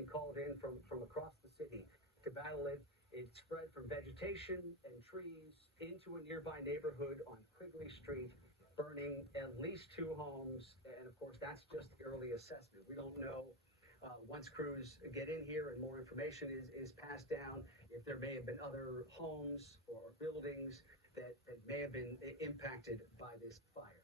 being called in from across the city to battle it. It spread from vegetation and trees into a nearby neighborhood on Quigley Street, burning at least 2 homes. And of course, that's just the early assessment. We don't know, once crews get in here and more information is passed down, if there may have been other homes or buildings that may have been impacted by this fire.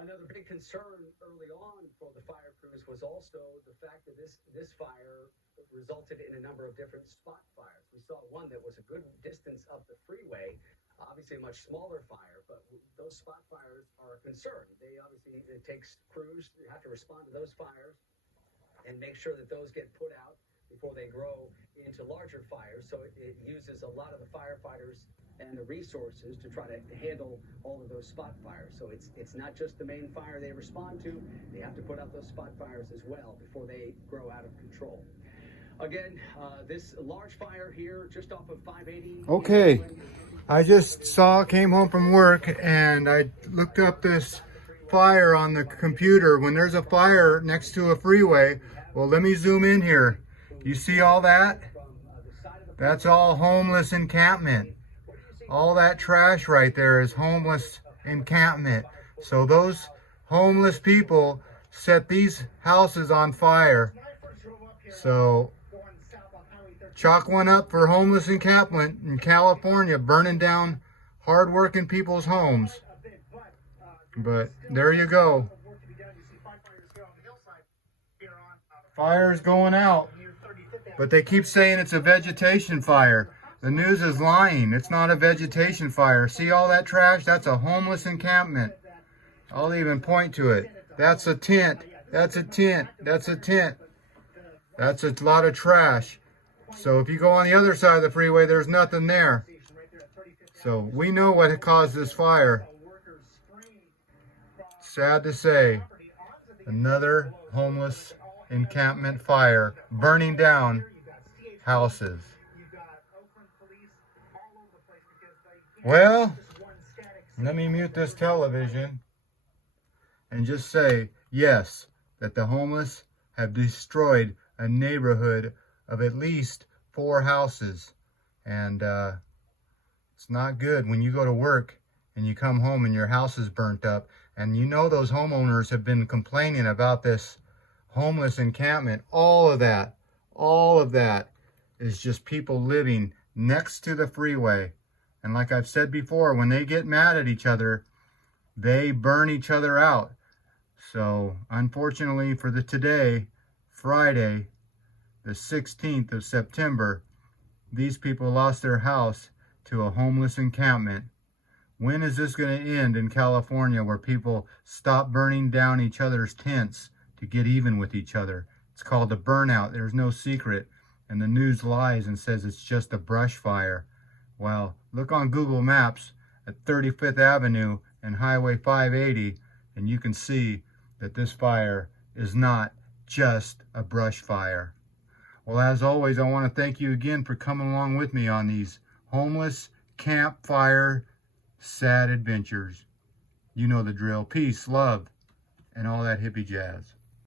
Another big concern early on for the fire crews was also the fact that this fire resulted in a number of different spot fires. We saw one that was a good distance up the freeway, obviously a much smaller fire, but those spot fires are a concern. It takes crews to have to respond to those fires and make sure that those get put out before they grow into larger fires. So it uses a lot of the firefighters and the resources to try to handle all of those spot fires. So it's not just the main fire they respond to, they have to put out those spot fires as well before they grow out of control. Again, this large fire here just off of 580. Okay, I just came home from work and I looked up this fire on the computer. When there's a fire next to a freeway, well, let me zoom in here. You see all that? That's all homeless encampment. All that trash right there is homeless encampment. So those homeless people set these houses on fire. So chalk one up for homeless encampment in California, burning down hard-working people's homes. But there you go. Fire's going out. But they keep saying it's a vegetation fire. The news is lying. It's not a vegetation fire. See all that trash? That's a homeless encampment. I'll even point to it. That's a tent. That's a tent. That's a tent. That's a lot of trash. So if you go on the other side of the freeway, there's nothing there. So we know what caused this fire. Sad to say, another homeless encampment fire burning down houses. Well, let me mute this television and just say, yes, that the homeless have destroyed a neighborhood of at least 4 houses. And it's not good when you go to work and you come home and your house is burnt up. And you know those homeowners have been complaining about this homeless encampment. All of that is just people living next to the freeway. And like I've said before, when they get mad at each other, they burn each other out. So unfortunately for today, Friday, the 16th of September, these people lost their house to a homeless encampment. When is this going to end in California, where people stop burning down each other's tents to get even with each other? It's called a burnout. There's no secret. And the news lies and says it's just a brush fire. Well, look on Google Maps at 35th Avenue and Highway 580, and you can see that this fire is not just a brush fire. Well, as always, I want to thank you again for coming along with me on these homeless campfire sad adventures. You know the drill. Peace, love, and all that hippie jazz.